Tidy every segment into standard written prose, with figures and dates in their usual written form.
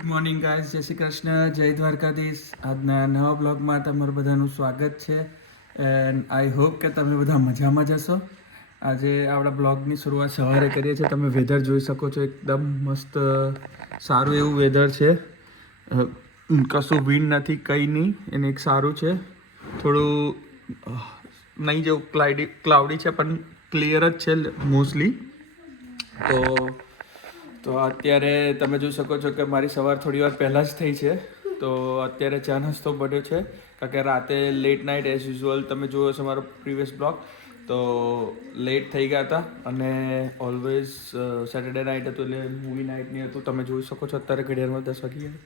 Good morning guys, જય શ્રી કૃષ્ણ, જય દ્વારકાધીશ. આજના નવા બ્લોગમાં તમારું બધાનું સ્વાગત છે એન્ડ આઈ હોપ કે તમે બધા મજામાં જ હશો. આજે આપણા બ્લોગની શરૂઆત સવારે કરીએ છીએ. તમે વેધર જોઈ શકો છો, એકદમ મસ્ત સારું એવું વેધર છે. કશું વિન્ડ નથી, કંઈ નહીં, એને એક સારું છે. થોડું નહીં જેવું ક્લાઉડી છે પણ ક્લિયર જ છે મોસ્ટલી. તો અત્યારે તમે જોઈ શકો છો કે મારી સવાર થોડી વાર પહેલાં જ થઈ છે. તો અત્યારે ચા નાસ્તો બન્યો છે કારણ કે રાતે લેટ નાઇટ એઝ યુઝ્યુઅલ તમે જોયો છો મારો પ્રીવિયસ બ્લોગ. તો લેટ થઈ ગયા હતા અને ઓલવેઝ સેટરડે નાઇટ હતું એટલે મૂવી નાઇટ નહીં હતું. તમે જોઈ શકો છો અત્યારે ઘડિયાળમાં 10 વાગી ગયા.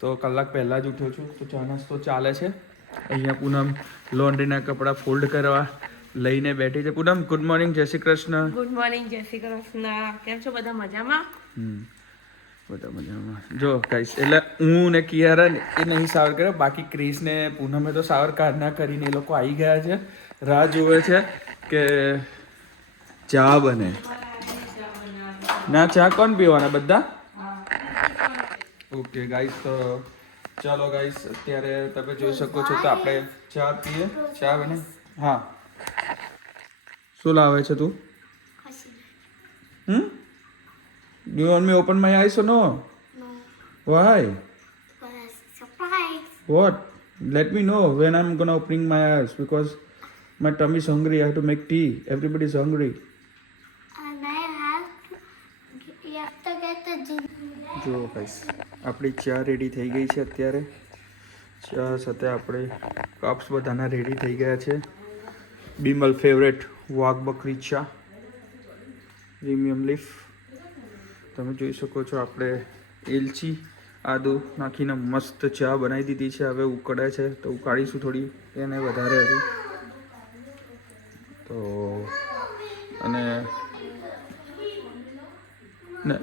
તો કલાક પહેલાં જ ઉઠ્યો છું. તો ચા નાસ્તો ચાલે છે. અહીંયા પૂનમ લોન્ડ્રીના કપડાં ફોલ્ડ કરવા લઈને બેઠી છે. પૂનમ, ગુડ મોર્નિંગ, જય શ્રી કૃષ્ણ. ગુડ મોર્નિંગ, જય શ્રી કૃષ્ણ. કેમ છો બધા મજામાં? બધા મજામાં. જો ગાઈસ, એટલે હું ને કિયારા એ નહીં સાવર કર્યો, બાકી ક્રિસ ને પૂનમે તો સાવર કાઢના કરીને એ લોકો આવી ગયા છે. રાહ જોવે છે કે ચા બને. ના, ચા કોણ પીવાના? બધા? ઓકે ગાઈસ, તો ચાલો ગાઈસ, અત્યારે તમે જોઈ શકો છો તો આપણે ચા પીએ. ચા બને. હા, શું લાવે છે તું? Do you want me to open my eyes or no? No. Why? Because surprise. What? Let me know when I'm gonna opening my eyes because my tummy is hungry. I have to make tea. Everybody's hungry. And you have to get the ginger. જો guys, આપણી ચા ready થઈ ગઈ છે અત્યારે. ચા સાથે આપણે કપ્સ બધાના રેડી થઈ ગયા છે. બીમલ ફેવરેટ વાઘ બકરી ચા, પ્રીમિયમ લીફ. તમે જોઈ શકો છો આપણે એલચી આદુ નાખીને મસ્ત ચા બનાવી દીધી છે. હવે ઉકળે છે તો ઉકાળીશું થોડી, એને વધારે હજુ. તો અને ને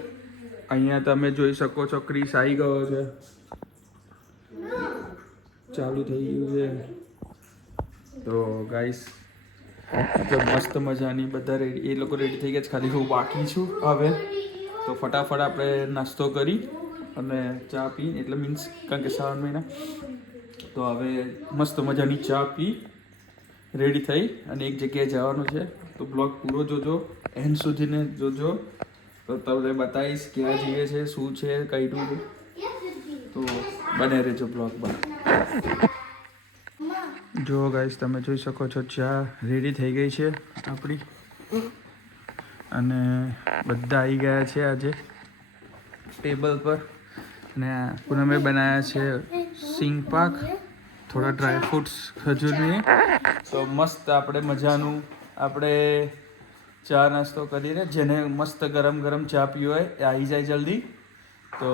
અહીંયા તમે જોઈ શકો છો ક્રિસ આવી ગયો છે. ચાલુ થઈ ગયું છે. તો ગાઈસ, તો મસ્ત મજાની બધા રેડી, એ લોકો રેડી થઈ ગયા છે. ખાલી હું બાકી છું હવે. તો ફટાફટ આપણે નાસ્તો કરી અને ચા પી, એટલે મીન્સ કારણ કે 7 મહિના. તો હવે મસ્ત મજાની ચા પી રેડી થઈ અને એક જગ્યાએ જવાનું છે. તો બ્લોગ પૂરો જોજો, એન્ડ સુધીને જોજો. તો તમને બતાવીશ ક્યાં જઈએ છે, શું છે, કઈનું છે. તો બને રહેજો બ્લોગમાં. જો ગાઈસ, તમે જોઈ શકો છો ચા રેડી થઈ ગઈ છે આપણી અને બધા આવી ગયા છે આજે ટેબલ પર. અને પૂનમે બનાવ્યા છે સિંગ પાક, થોડા ડ્રાય ફ્રૂટ્સ, ખજૂરની. તો મસ્ત આપણે મજાનું આપણે ચા નાસ્તો કરીને, જેને મસ્ત ગરમ ગરમ ચા પીવો હોય એ આવી જાય જલ્દી. તો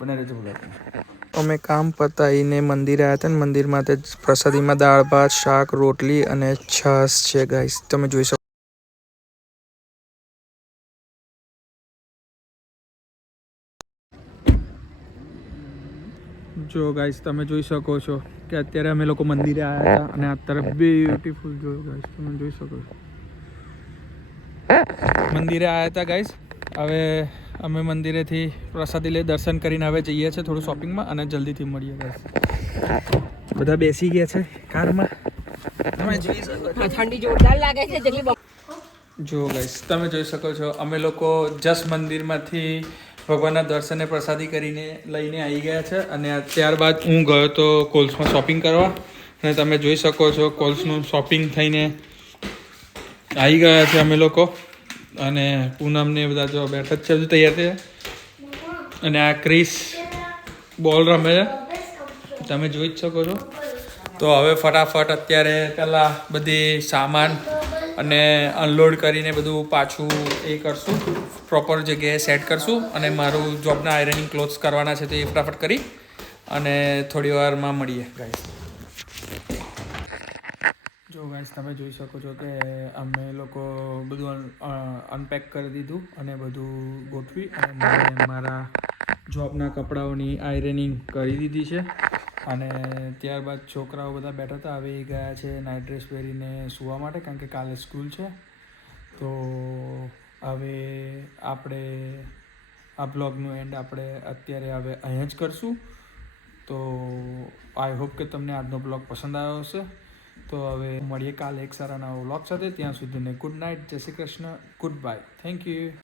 બને રહેજો બ્લોગમાં. અમે કામ પતાવીને મંદિરે આવ્યા હતા ને મંદિરમાં તે પ્રસાદીમાં દાળ ભાત શાક રોટલી અને છાશ છે ગાઈસ. તમે જોઈ શકો. જો ગાઈસ, તમે જોઈ શકો છો કે અત્યારે અમે લોકો મંદિરે આવ્યા હતા અને અત્યારે બ્યુટીફુલ જોયો ગાઈસ, તમે જોઈ શકો છો. મંદિરે આવ્યા હતા ગાઈસ. હવે અમે મંદિરેથી પ્રસાદી લઈ દર્શન કરીને હવે જઈએ છીએ થોડું શોપિંગમાં અને જલ્દીથી મળીએ ગાઈસ. બધા બેસી ગયા છે કારમાં. તમે જોઈ શકો છો ઠંડી જોરદાર લાગે છે જેટલી. જો ગાઈસ, તમે જોઈ શકો છો અમે લોકો જસ્ટ મંદિરમાંથી ભગવાનના દર્શને પ્રસાદી કરીને લઈને આવી ગયા છે. અને ત્યારબાદ હું ગયો તો કોલ્સમાં શોપિંગ કરવા અને તમે જોઈ શકો છો કોલ્સનું શોપિંગ થઈને આવી ગયા છે અમે લોકો. અને પૂનમને બધા જો બેઠા જ છે, હજુ તૈયાર થયા. અને આ ક્રિસ બોલ રમે છે, તમે જોઈ જ શકો છો. તો હવે ફટાફટ અત્યારે પહેલાં બધી સામાન અને અનલોડ કરીને બધું પાછું એ કરશું, પ્રોપર જગ્યાએ સેટ કરશું. અને મારું જોબના આયરનિંગ ક્લોથ્સ કરવાના છે તો એ ફટાફટ કરી અને થોડી વારમાં મળીએ ગાઈસ. જો ગાઈસ, તમે જોઈ શકો છો કે અમે લોકો બધું અનપેક કરી દીધું અને બધું ગોઠવી અને મારા જોબના કપડાઓની આયરનિંગ કરી દીધી છે. અને ત્યારબાદ છોકરાઓ બધા બેઠા હતા, આવી ગયા છે નાઇટ ડ્રેસ પહેરીને સૂવા માટે કારણ કે કાલે સ્કૂલ છે. તો હવે આપણે આ બ્લોગનું એન્ડ આપણે અત્યારે હવે અહીંયા જ કરશું. તો આઈ હોપ કે તમને આજનો બ્લોગ પસંદ આવ્યો હશે. તો હવે મળીએ કાલે એક સારા નવા બ્લોગ સાથે. ત્યાં સુધીને ગુડ નાઇટ, જય Shri Krishna, good bye, thank you.